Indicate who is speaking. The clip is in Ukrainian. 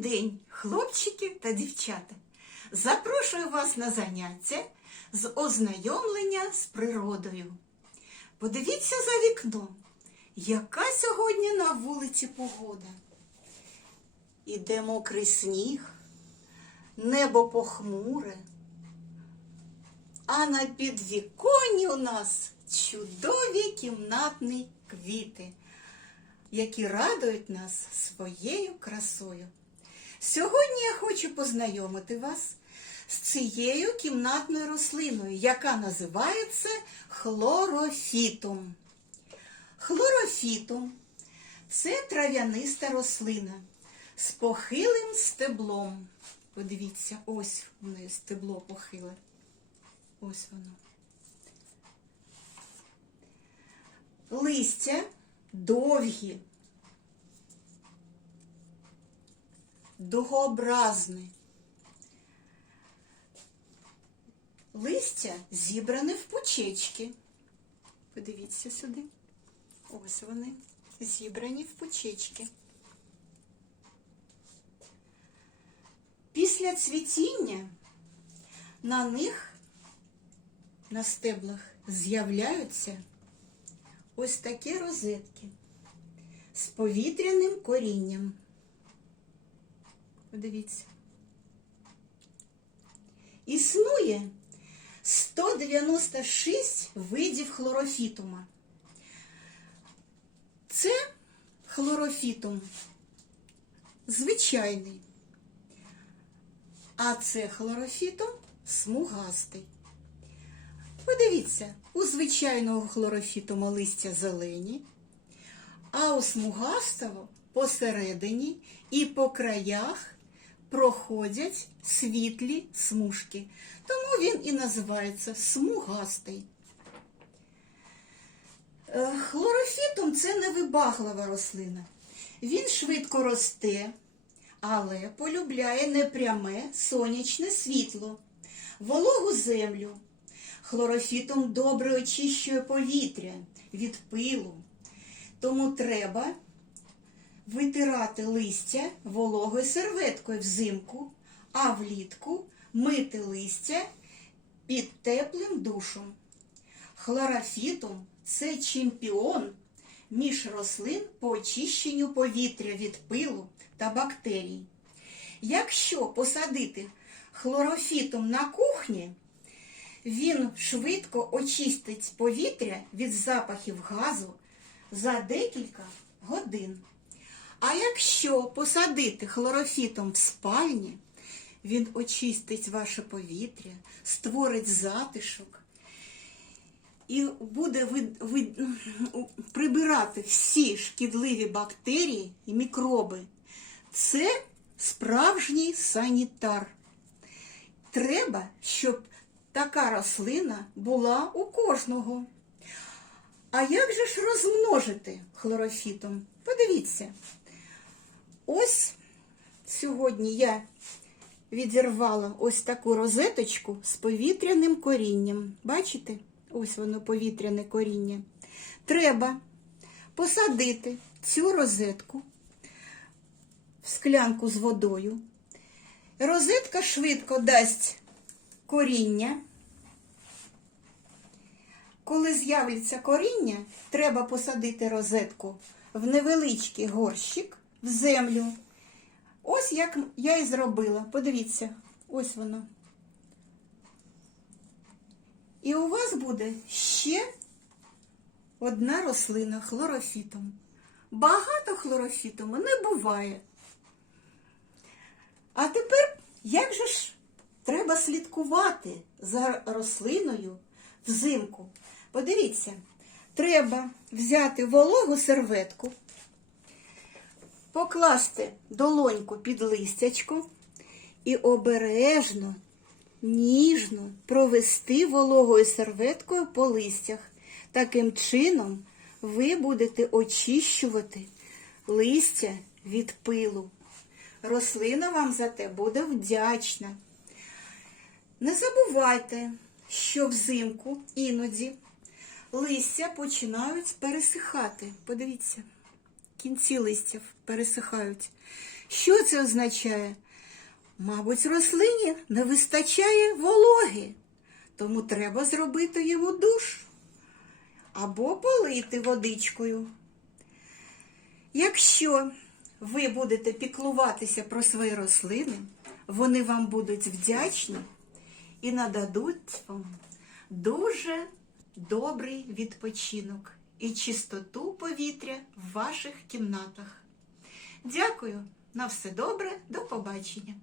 Speaker 1: день, хлопчики та дівчата! Запрошую вас на заняття з ознайомлення з природою. Подивіться за вікном, яка сьогодні на вулиці погода. Іде мокрий сніг, небо похмуре, а на підвіконні у нас чудові кімнатні квіти, які радують нас своєю красою. Сьогодні я хочу познайомити вас з цією кімнатною рослиною, яка називається хлорофітум. Хлорофітум це трав'яниста рослина з похилим стеблом. Подивіться, ось у неї стебло похиле. Ось воно. Листя довгі, дугообразне. Листя зібране в пучечки. Подивіться сюди. Ось вони зібрані в пучечки. Після цвітіння на них, на стеблах, з'являються ось такі розетки з повітряним корінням. Подивіться. Існує 196 видів хлорофітума. Це хлорофітум звичайний, а це хлорофітум смугастий. Подивіться, у звичайного хлорофітума листя зелені, а у смугастого посередині і по краях проходять світлі смужки. Тому він і називається смугастий. Е, Хлорофітум це невибаглива рослина. Він швидко росте, але полюбляє непряме сонячне світло, вологу землю. Хлорофітум добре очищує повітря від пилу, тому треба витирати листя вологою серветкою взимку, а влітку мити листя під теплим душем. Хлорофітум це чемпіон між рослин по очищенню повітря від пилу та бактерій. Якщо посадити хлорофітум на кухні, він швидко очистить повітря від запахів газу за декілька годин. А якщо посадити хлорофітом в спальні, він очистить ваше повітря, створить затишок і буде ви- ви- прибирати всі шкідливі бактерії і мікроби. Це справжній санітар. Треба, щоб така рослина була у кожного. А як же ж розмножити хлорофітом? Подивіться. Ось сьогодні я відірвала ось таку розеточку з повітряним корінням. Бачите? Ось воно повітряне коріння. Треба посадити цю розетку в склянку з водою. Розетка швидко дасть коріння. Коли з'явиться коріння, треба посадити розетку в невеличкий горщик в землю. Ось як я і зробила. Подивіться, ось воно. І у вас буде ще одна рослина хлорофітом. Багато хлорофітому не буває. А тепер як же ж треба слідкувати за рослиною взимку? Подивіться, треба взяти вологу серветку, покласти долоньку під листячко і обережно, ніжно провести вологою серветкою по листях. Таким чином ви будете очищувати листя від пилу. Рослина вам за те буде вдячна. Не забувайте, що взимку іноді листя починають пересихати. Подивіться, кінці листів пересихають. Що це означає? Мабуть, рослині не вистачає вологи, тому треба зробити йому душ або полити водичкою. Якщо ви будете піклуватися про свої рослини, вони вам будуть вдячні і нададуть вам дуже добрий відпочинок і чистоту повітря в ваших кімнатах. Дякую, на все добре, до побачення.